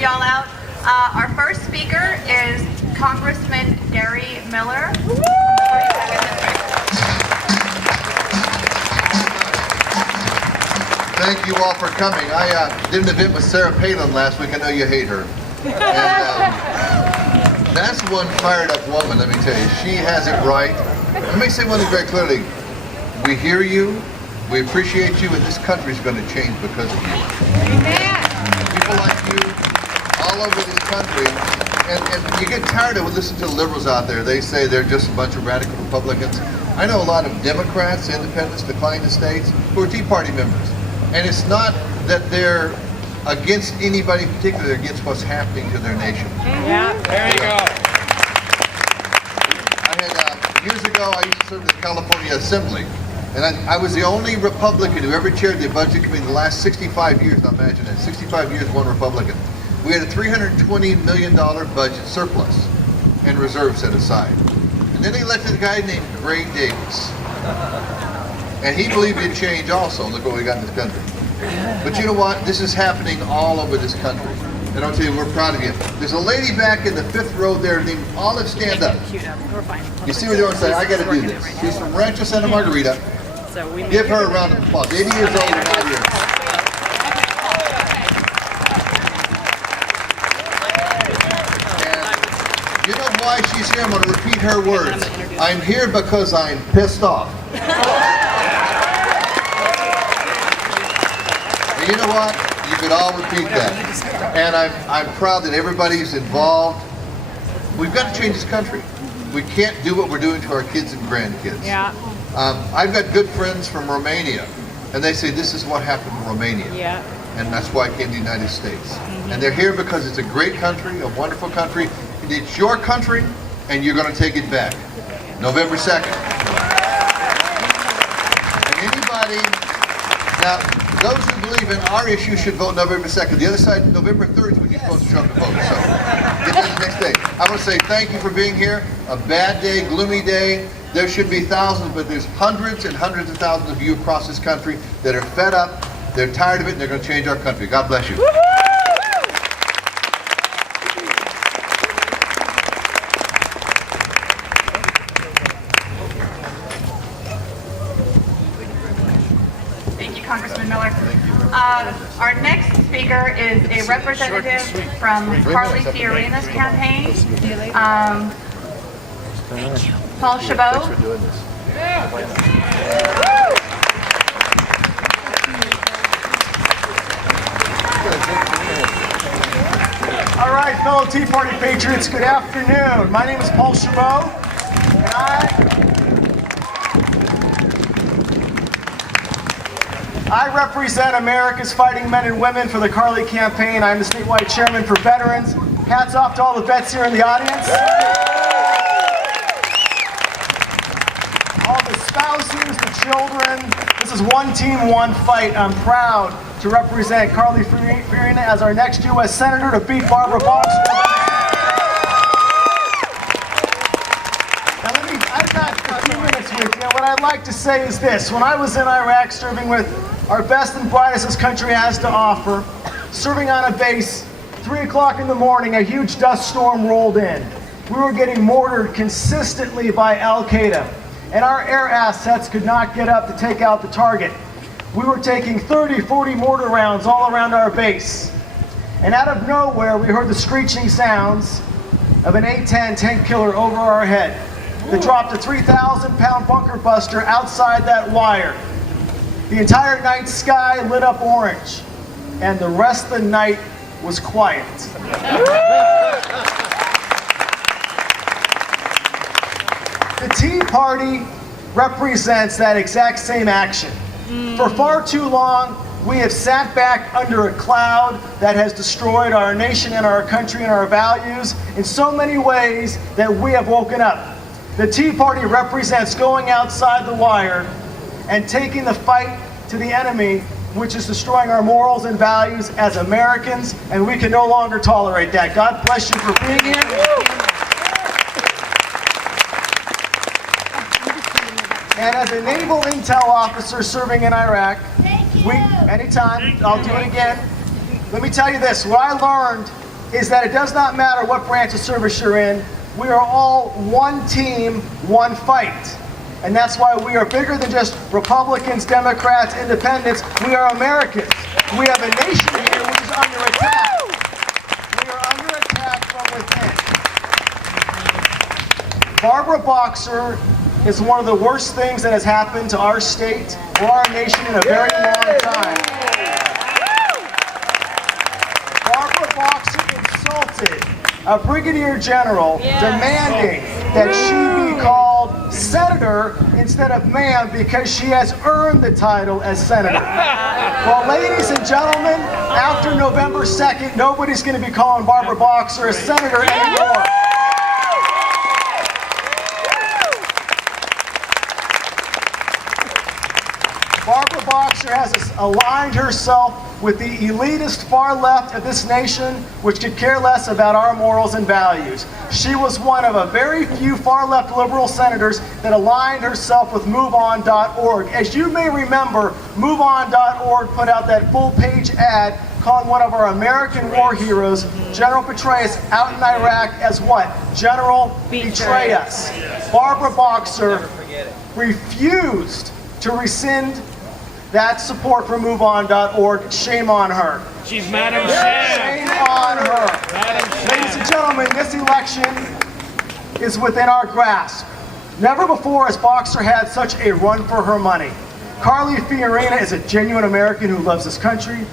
y'all out. Our first speaker is Congressman Gary Miller. Thank you all for coming. I did an event with Sarah Palin last week. I know you hate her. And that's one fired up woman, let me tell you. She has it right. Let me say one thing very clearly. We hear you, we appreciate you, and this country is going to change because of you. Amen. People like you all over this country, and you get tired of listening to the liberals out there. They say they're just a bunch of radical Republicans. I know a lot of Democrats, independents, declining states, who are Tea Party members. And it's not that they're against anybody in particular, they're against what's happening to their nation. Yeah, there you go. I had, years ago, I used to serve in the California Assembly. And I was the only Republican who ever chaired the Budget Committee in the last 65 years. Now imagine that, 65 years, one Republican. We had a $320 million budget surplus and reserves set aside. And then they elected a guy named Gray Davis. And he believed in change also. Look what we got in this country. But you know what? This is happening all over this country. And I'll tell you, we're proud of you. There's a lady back in the 5th row there named Olive. Stand up. You see what they're saying? I got to do this. She's from Rancho Santa Margarita. Give her a round of applause. 80 years old and out here. And you know why she's here? I'm going to repeat her words. I'm here because I'm pissed off. And you know what? You could all repeat that. And I'm proud that everybody's involved. We've got to change this country. We can't do what we're doing to our kids and grandkids. Yeah. I've got good friends from Romania, and they say this is what happened in Romania. Yeah. And that's why I came to the United States. And they're here because it's a great country, a wonderful country. It's your country, and you're going to take it back. November 2nd. And anybody, now, those who believe in our issue should vote November 2nd. The other side, November 3rd is when you're supposed to show up to vote. So, get that the next day. I want to say thank you for being here. A bad day, gloomy day. There should be thousands, but there's hundreds and hundreds of thousands of you across this country that are fed up, they're tired of it, and they're going to change our country. God bless you. Thank you, Congressman Miller. Our next speaker is a representative from Carly Fiorina's campaign. Paul Chabot. All right, fellow Tea Party patriots, good afternoon. My name is Paul Chabot, and I represent America's fighting men and women for the Carly campaign. I'm the statewide chairman for veterans. Hats off to all the vets here in the audience. All the spouses, the children. This is one team, one fight. I'm proud to represent Carly Fiorina as our next U.S. Senator to beat Barbara Boxer. Now I've got a few minutes with you. What I'd like to say is this. When I was in Iraq serving with our best and brightest this country has to offer, serving on a base, 3 o'clock in the morning, a huge dust storm rolled in. We were getting mortared consistently by Al-Qaeda, and our air assets could not get up to take out the target. We were taking 30, 40 mortar rounds all around our base. And out of nowhere, we heard the screeching sounds of an A-10 tank killer over our head that dropped a 3,000-pound bunker buster outside that wire. The entire night sky lit up orange, and the rest of the night was quiet. The Tea Party represents that exact same action. For far too long, we have sat back under a cloud that has destroyed our nation and our country and our values in so many ways that we have woken up. The Tea Party represents going outside the wire and taking the fight to the enemy, which is destroying our morals and values as Americans, and we can no longer tolerate that. God bless you for being here. And as a naval intel officer serving in Iraq, anytime, I'll do it again. Let me tell you this, what I learned is that it does not matter what branch of service you're in, we are all one team, one fight. And that's why we are bigger than just Republicans, Democrats, Independents. We are Americans. We have a nation here which is under attack. We are under attack from within. Barbara Boxer is one of the worst things that has happened to our state or our nation in a very long time. Barbara Boxer insulted a brigadier general demanding that she be called senator instead of ma'am because she has earned the title as senator. Well, ladies and gentlemen, after November 2nd, nobody's going to be calling Barbara Boxer a senator anymore. Barbara Boxer has aligned herself with the elitist far left of this nation, which could care less about our morals and values. She was one of a very few far left liberal senators that aligned herself with MoveOn.org. As you may remember, MoveOn.org put out that full-page ad calling one of our American war heroes, General Petraeus, out in Iraq as what? General Betray Us. Barbara Boxer refused to rescind that support for MoveOn.org. Shame on her. She's Madam Shame. Shame on her. Ladies and gentlemen, this election is within our grasp. Never before has Boxer had such a run for her money. Carly Fiorina is a genuine American who loves this country,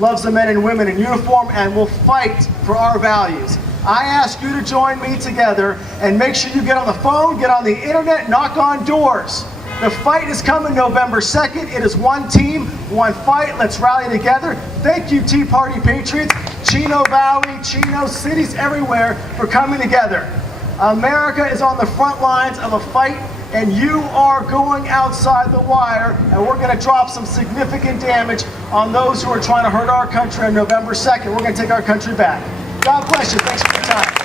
loves the men and women in uniform, and will fight for our values. I ask you to join me together and make sure you get on the phone, get on the internet, knock on doors. The fight is coming November 2nd. It is one team, one fight. Let's rally together. Thank you, Tea Party Patriots, Chino Valley, Chino, cities everywhere for coming together. America is on the front lines of a fight, and you are going outside the wire, and we're going to drop some significant damage on those who are trying to hurt our country on November 2nd. We're going to take our country back. God bless you. Thanks for your time.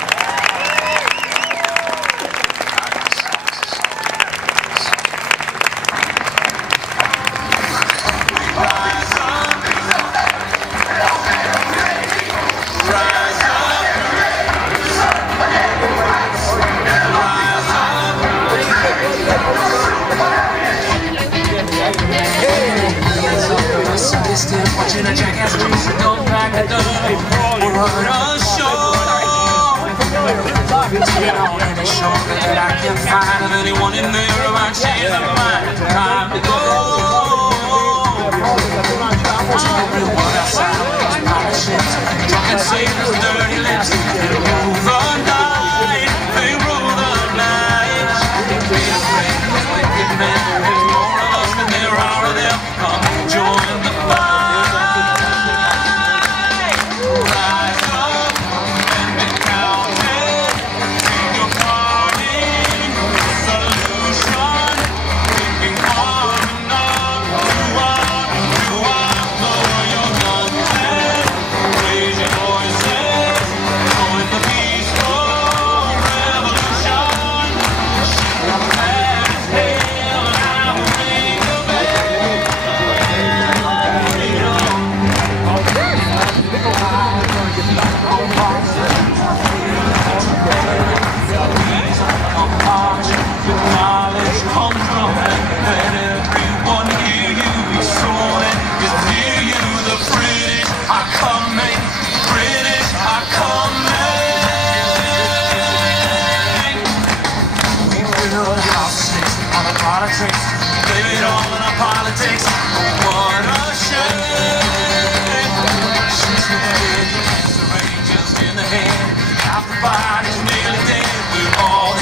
Watching a jackass cruise and go back to the what a show. Get on any shoulder that I can find of anyone in there about change of mind. Time to go. To the real world outside of these pirate ships, drunken sailors, dirty lips. They rule the night. They rule the night. Be afraid of those wicked men. There's more of us than there are of them. Come join the fight. Blame it all on our politics. What a shame. She's the cancer angels in the head. Half the body's nearly dead. We're all